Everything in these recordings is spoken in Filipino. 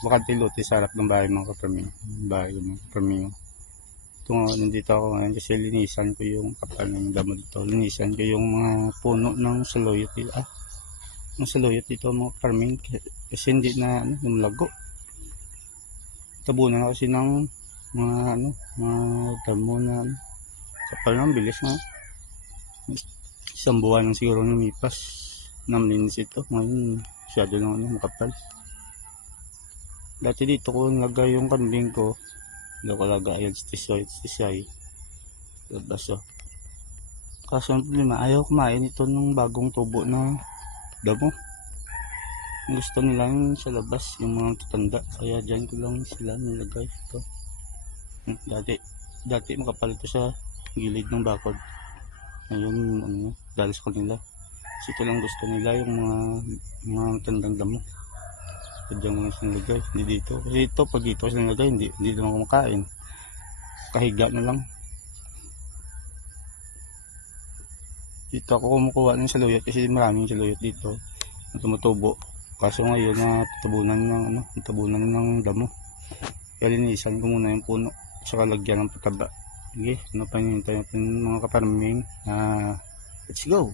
bakante lote sa harap ng bahay mga kaparming. Bahay ng mga kaparming. Ito nga, nandito ako ngayon kasi linisan ko yung kapal ng damo dito. Linisan ko yung mga puno ng saluyot dito. Ng saluyot dito mga kaparming. Kasi hindi na lumalago. Tabunan kasi ng mga mga damo na kapal ng bilis nga. Isang buwan lang siguro lumipas. Namlinis ito. Ngayon, masyado lang makapal. Dati dito ko nilagay yung kambing ko. Dito ko lagay yan stisay. Labas Kaso ang problema, ayaw kumain ito ng bagong tubo na damo. Gusto nila yung sa labas, yung mga tutanda. Kaya dyan ko lang sila nilagay ito. Dati makapal ito sa gilid ng bakod. Ngayon, dahil sa kanila. Kasi ito lang gusto nila yung mga tandang damo. Diyan mo na sinilagay, hindi dito. Kasi ito, pag dito sinilagay, hindi naman kumakain. Kahiga na lang. Dito ako kumukuha ng saluyot kasi maraming saluyot dito na tumutubo. Kaso ngayon tabunan ng damo. Kaya linisan ko muna yung puno saka lagyan ng pataba. Sige, ano pa hinihintay natin mga kaparming? Let's go!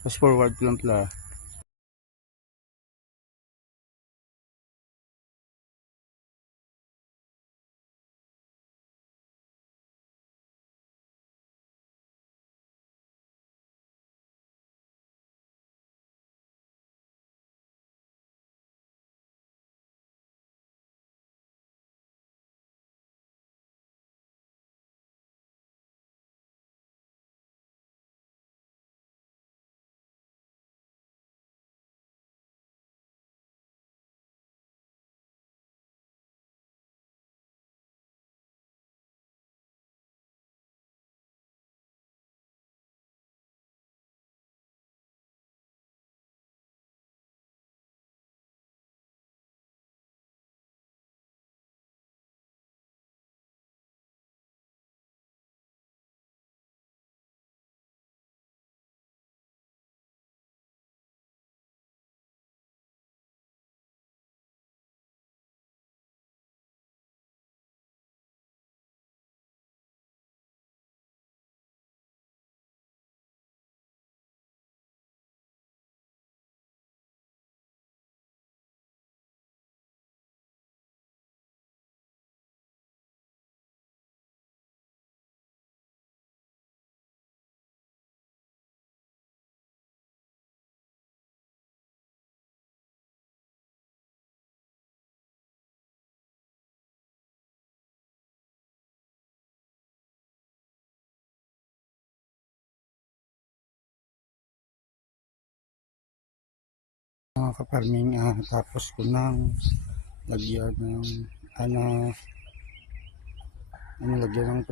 Fast forward lang pala. Mga kaparming, tapos ko nang lagyan ng lagyan ng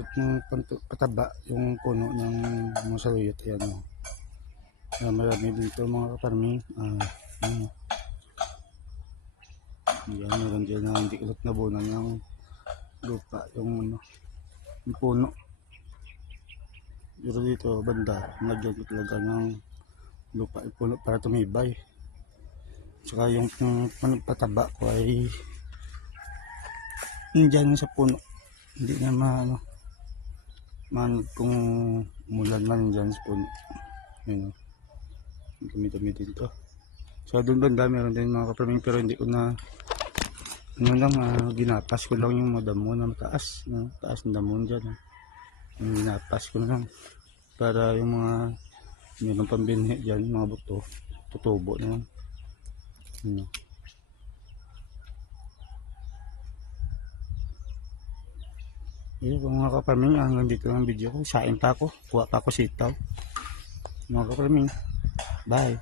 pataba yung puno ng mga saluyot. Marami dito mga kaparming. Meron dyan na hindi ulit nabunan ng lupa yung puno. Pero dito banda lagyan ko talaga ng lupa yung puno para tumibay. Saka yung pataba ko ay nandyan sa puno, hindi na kung umulan man dyan sa puno. Yun, dumi-dumi din to. So doon banda meron din mga kaparming, pero hindi ko na ginapas ko lang yung mga damo na mataas ng damo dyan. Ginapas ko na lang para yung mga meron pambinhi dyan, mga buto tutubo na lang. Mga kaparming, hanggang dito lang ang video ko. Sain pa ako, kuha pa ako sitaw. Mga kaparming, bye.